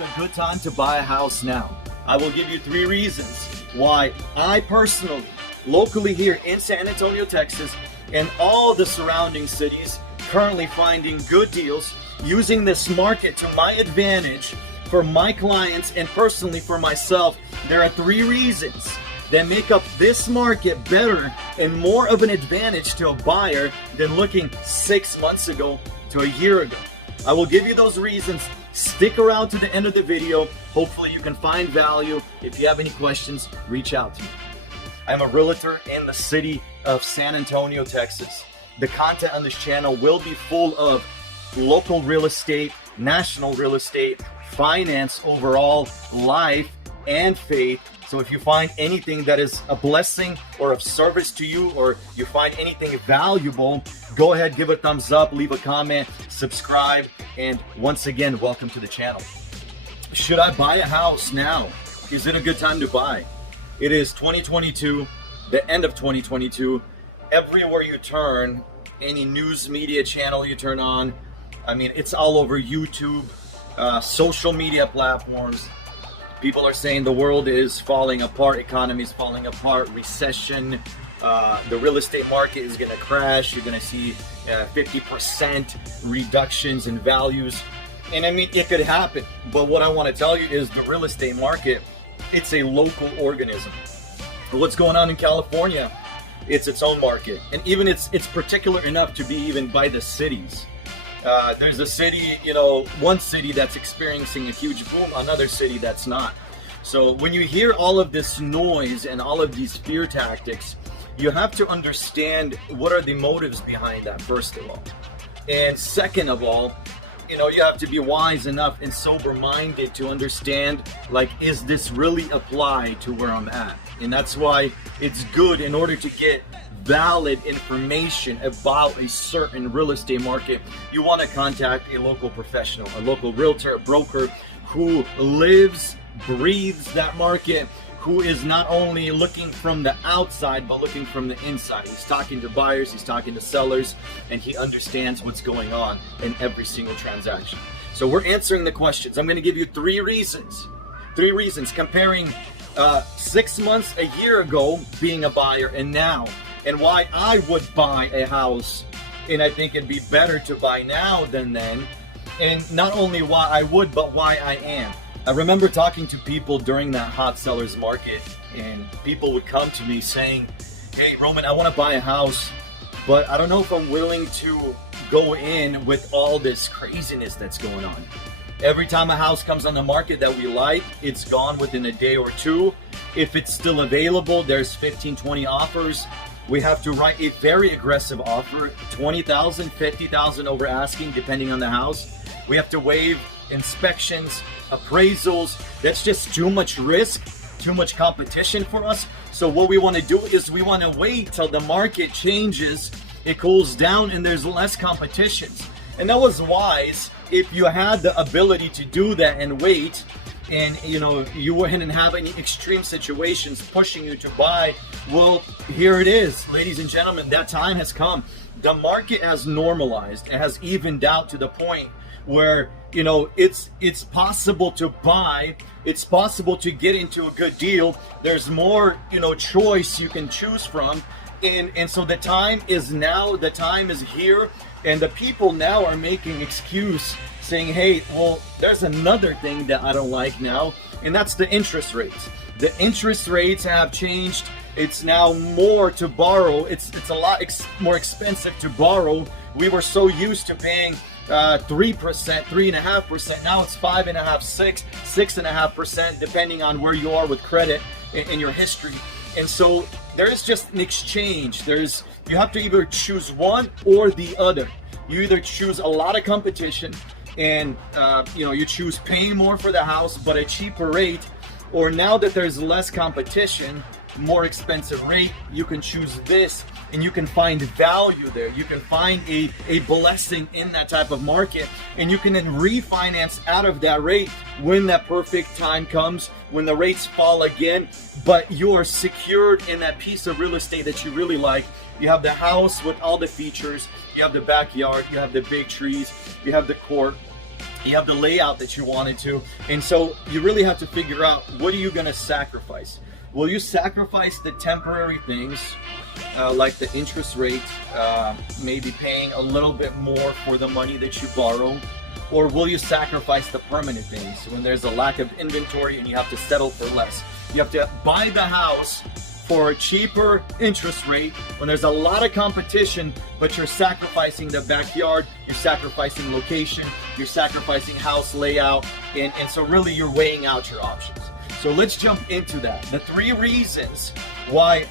it a good time to buy a house now? I will give you 3 reasons why I personally, locally here in San Antonio, Texas, and all the surrounding cities, currently finding good deals, using this market to my advantage for my clients and personally for myself. There are 3 reasons that make up this market better and more of an advantage to a buyer than looking 6 months ago to a year ago. I will give you those reasons. Stick around to the end of the video. Hopefully you can find value. If you have any questions, reach out to me. I'm a realtor in the city of San Antonio, Texas. The content on this channel will be full of local real estate, national real estate, finance overall, life, and faith. So if you find anything that is a blessing or of service to you, or you find anything valuable, go ahead, give a thumbs up, leave a comment, subscribe, and once again, welcome to the channel. Should I buy a house now? Is it a good time to buy? It is 2022, the end of 2022. Everywhere you turn, any news media channel you turn on, I mean, it's all over YouTube, social media platforms. People are saying the world is falling apart, economy is falling apart, recession, the real estate market is going to crash. You're going to see 50% reductions in values. And I mean, it could happen. But what I want to tell you is the real estate market, it's a local organism. What's going on in California, it's its own market. And even it's particular enough to be even by the cities. There's a city, one city that's experiencing a huge boom, another city that's not. So when you hear all of this noise and all of these fear tactics, you have to understand what are the motives behind that, first of all. And second of all, you have to be wise enough and sober-minded to understand, like, is this really apply to where I'm at? And that's why it's good, in order to get valid information about a certain real estate market, you want to contact a local professional, a local realtor, a broker who lives, breathes that market, who is not only looking from the outside, but looking from the inside. He's talking to buyers, he's talking to sellers, and he understands what's going on in every single transaction. So we're answering the questions. I'm going to give you 3 reasons. 3 reasons comparing 6 months, a year ago, being a buyer, and now, and why I would buy a house. And I think it'd be better to buy now than then. And not only why I would, but why I am. I remember talking to people during that hot sellers market, and people would come to me saying, hey Roman, I want to buy a house, but I don't know if I'm willing to go in with all this craziness that's going on. Every time a house comes on the market that we like, it's gone within a day or 2. If it's still available, there's 15, 20 offers. We have to write a very aggressive offer, $20,000, $50,000 over asking, depending on the house. We have to waive inspections, appraisals. That's just too much risk, too much competition for us. So what we want to do is we want to wait till the market changes, it cools down, and there's less competition. And that was wise if you had the ability to do that and wait, and you wouldn't have any extreme situations pushing you to buy. Well, here it is, ladies and gentlemen, that time has come. The market has normalized, it has evened out to the point where it's possible to buy, it's possible to get into a good deal. There's more choice you can choose from, and so the time is now, the time is here, and the people now are making excuse, saying, hey, well, there's another thing that I don't like now, and that's the interest rates. The interest rates have changed. It's now more to borrow. It's a lot more expensive to borrow. We were so used to paying 3%, 3.5%. Now it's 5.5%, 6%, 6.5%, depending on where you are with credit in your history. And so there's just an exchange. You have to either choose one or the other. You either choose a lot of competition, and you choose paying more for the house but a cheaper rate, or now that there's less competition, more expensive rate, you can choose this, and you can find value there. You can find a blessing in that type of market, and you can then refinance out of that rate when that perfect time comes, when the rates fall again, but you are secured in that piece of real estate that you really like. You have the house with all the features, you have the backyard, you have the big trees, you have the court, you have the layout that you wanted to, and so you really have to figure out, what are you going to sacrifice? Will you sacrifice the temporary things, like the interest rate, maybe paying a little bit more for the money that you borrow? Or will you sacrifice the permanent things when there's a lack of inventory and you have to settle for less? You have to buy the house for a cheaper interest rate when there's a lot of competition, but you're sacrificing the backyard, you're sacrificing location, you're sacrificing house layout, and so really you're weighing out your options. So let's jump into that. The 3 reasons why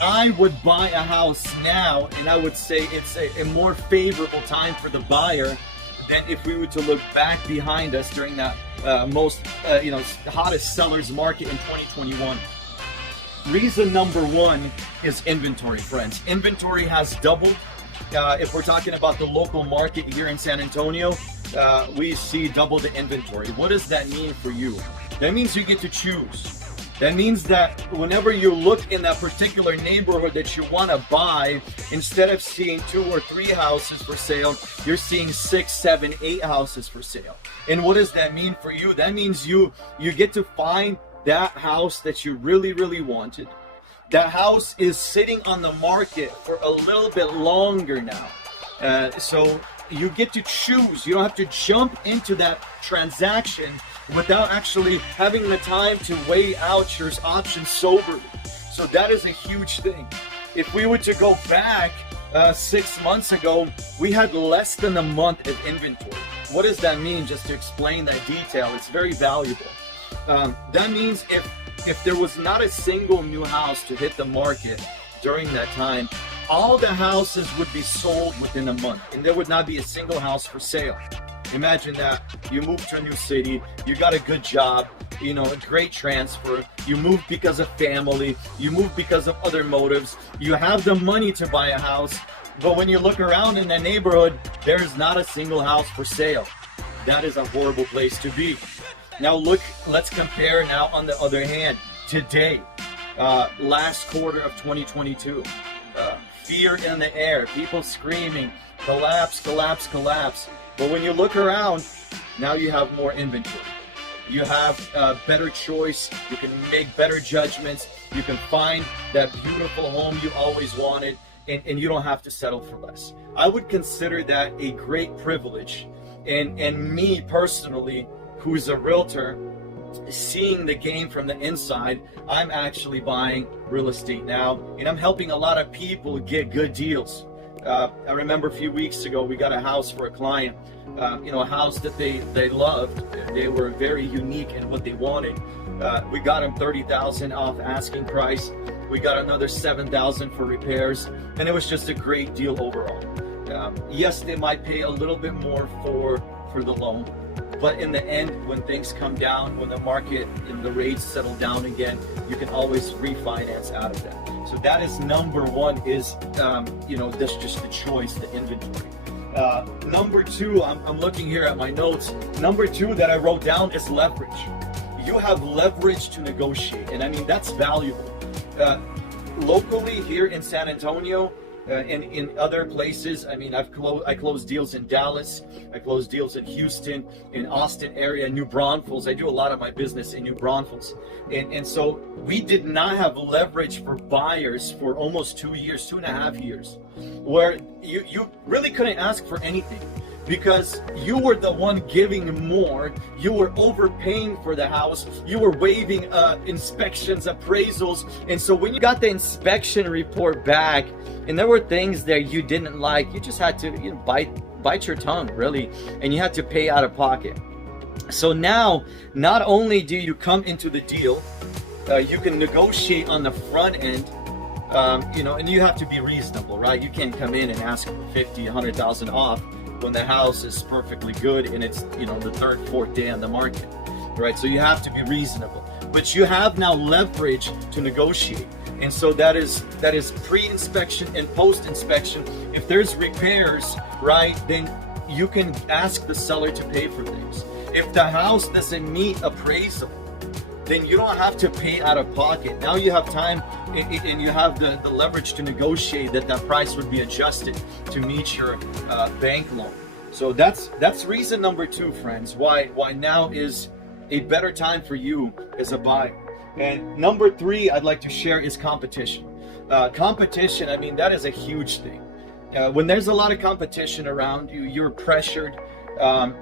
I would buy a house now, and I would say it's a more favorable time for the buyer than if we were to look back behind us during that hottest sellers market in 2021. Reason number 1 is inventory, friends. Inventory has doubled. If we're talking about the local market here in San Antonio, we see double the inventory. What does that mean for you? That means you get to choose. That means that whenever you look in that particular neighborhood that you want to buy, instead of seeing 2 or 3 houses for sale, you're seeing 6, 7, 8 houses for sale. And what does that mean for you? That means you get to find that house that you really, really wanted. That house is sitting on the market for a little bit longer now. So you get to choose. You don't have to jump into that transaction without actually having the time to weigh out your options soberly. So that is a huge thing. If we were to go back 6 months ago, we had less than a month of inventory. What does that mean? Just to explain that detail, it's very valuable. That means if there was not a single new house to hit the market during that time, all the houses would be sold within a month, and there would not be a single house for sale. Imagine that. You moved to a new city, you got a good job, a great transfer, you moved because of family, you moved because of other motives, you have the money to buy a house, but when you look around in that neighborhood, there's not a single house for sale. That is a horrible place to be. Now let's compare now on the other hand. Today, last quarter of 2022, fear in the air, people screaming, collapse, collapse, collapse. But when you look around, now you have more inventory. You have a better choice. You can make better judgments. You can find that beautiful home you always wanted, and you don't have to settle for less. I would consider that a great privilege. And me personally, who's a realtor, seeing the game from the inside, I'm actually buying real estate now, and I'm helping a lot of people get good deals. I remember a few weeks ago, we got a house for a client, a house that they loved. They were very unique in what they wanted. We got them $30,000 off asking price. We got another $7,000 for repairs, and it was just a great deal overall. Yes, they might pay a little bit more for the loan, but in the end, when things come down, when the market and the rates settle down again, you can always refinance out of that. So that is number 1, is that's just the choice, the inventory. Number 2, I'm looking here at my notes. Number 2 that I wrote down is leverage. You have leverage to negotiate, and I mean that's valuable. Locally here in San Antonio, and in other places, I mean, I closed deals in Dallas, I closed deals in Houston, in Austin area, New Braunfels. I do a lot of my business in New Braunfels, and so we did not have leverage for buyers for almost 2 years, 2.5 years, where you really couldn't ask for anything, because you were the one giving more, you were overpaying for the house, you were waiving inspections, appraisals, and so when you got the inspection report back and there were things there you didn't like, you just had to bite your tongue, really, and you had to pay out of pocket. So now, not only do you come into the deal, you can negotiate on the front end, and you have to be reasonable, right? You can't come in and ask for $50,000, $100,000 off when the house is perfectly good and it's the 3rd, 4th day on the market, right? So you have to be reasonable, but you have now leverage to negotiate. And so that is pre-inspection and post-inspection. If there's repairs, right, then you can ask the seller to pay for things. If the house doesn't meet appraisal, then you don't have to pay out of pocket. Now you have time and you have the leverage to negotiate that price would be adjusted to meet your bank loan. So that's reason number 2, friends, why now is a better time for you as a buyer. And number 3 I'd like to share is competition. Competition, I mean, that is a huge thing. When there's a lot of competition around you, you're pressured.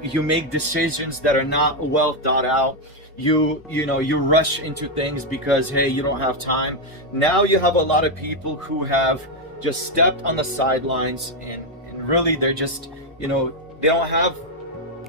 You make decisions that are not well thought out. You rush into things because, hey, you don't have time. Now you have a lot of people who have just stepped on the sidelines, and really they're just, they don't have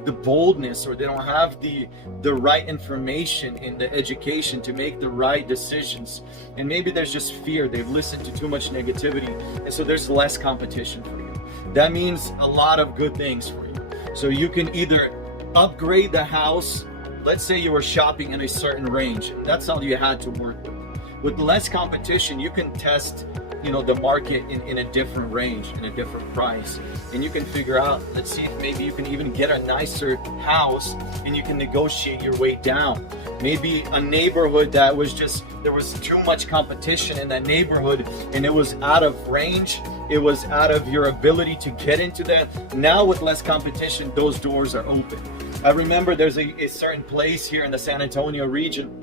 the boldness, or they don't have the right information and the education to make the right decisions. And maybe there's just fear. They've listened to too much negativity, and so there's less competition for you. That means a lot of good things for you. So you can either upgrade the house. Let's say you were shopping in a certain range. That's all you had to work with. With less competition, you can test the market in a different range, in a different price, and you can figure out, let's see if maybe you can even get a nicer house, and you can negotiate your way down. Maybe a neighborhood that was just, there was too much competition in that neighborhood, and it was out of range, it was out of your ability to get into that. Now with less competition, those doors are open. I remember there's a certain place here in the San Antonio region,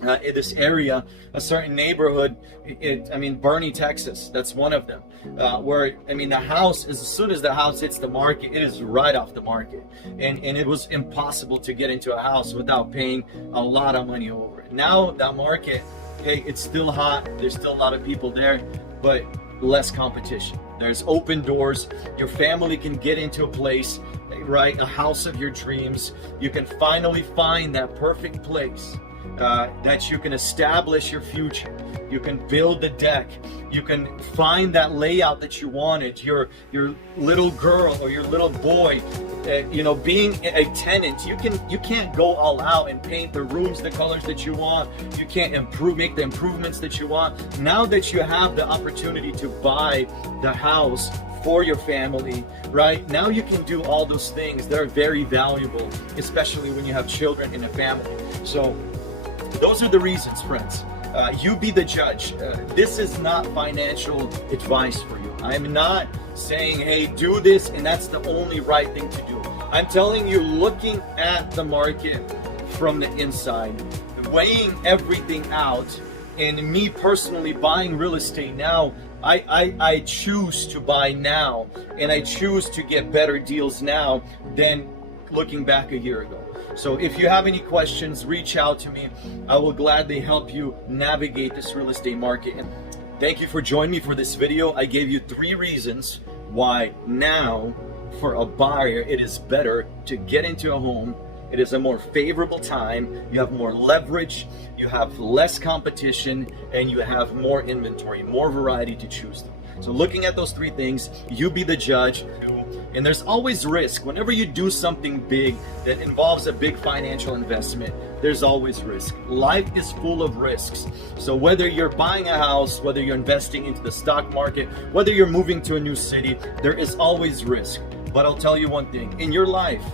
in this area, a certain neighborhood, Bernie, Texas, that's one of them, where, the house, as soon as the house hits the market, it is right off the market. And it was impossible to get into a house without paying a lot of money over it. Now that market, hey, it's still hot, there's still a lot of people there, but less competition. There's open doors. Your family can get into a place, right, a house of your dreams. You can finally find that perfect place that you can establish your future. You can build the deck. You can find that layout that you wanted. Your little girl or your little boy, being a tenant, you can't go all out and paint the rooms the colors that you want. You can't make the improvements that you want. Now that you have the opportunity to buy the house for your family, right? Now you can do all those things that are very valuable, especially when you have children in a family. So those are the reasons, friends. You be the judge. This is not financial advice for you. I'm not saying, hey, do this and that's the only right thing to do. I'm telling you, looking at the market from the inside, weighing everything out, and me personally buying real estate now, I choose to buy now, and I choose to get better deals now than looking back a year ago. So if you have any questions, reach out to me. I will gladly help you navigate this real estate market. And thank you for joining me for this video. I gave you 3 reasons why now, for a buyer, it is better to get into a home. It is a more favorable time. You have more leverage, you have less competition, and you have more inventory, more variety to choose from. So looking at those 3 things, you be the judge. And there's always risk. Whenever you do something big that involves a big financial investment, there's always risk. Life is full of risks. So whether you're buying a house, whether you're investing into the stock market, whether you're moving to a new city, there is always risk. But I'll tell you one thing, in your life,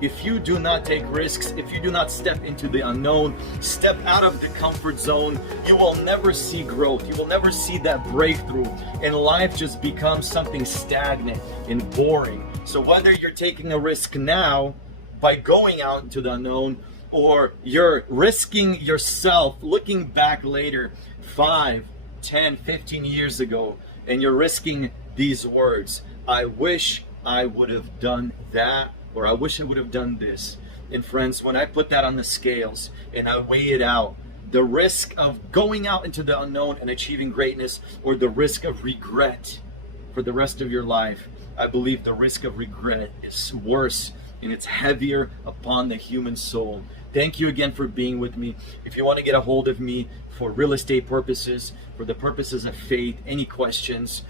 if you do not take risks, if you do not step into the unknown, step out of the comfort zone, you will never see growth. You will never see that breakthrough, and life just becomes something stagnant and boring. So whether you're taking a risk now by going out into the unknown, or you're risking yourself looking back later 5, 10, 15 years ago, and you're risking these words, I wish I would have done that, or I wish I would have done this. And friends, when I put that on the scales and I weigh it out, the risk of going out into the unknown and achieving greatness, or the risk of regret for the rest of your life, I believe the risk of regret is worse and it's heavier upon the human soul. Thank you again for being with me. If you want to get a hold of me for real estate purposes, for the purposes of faith, any questions,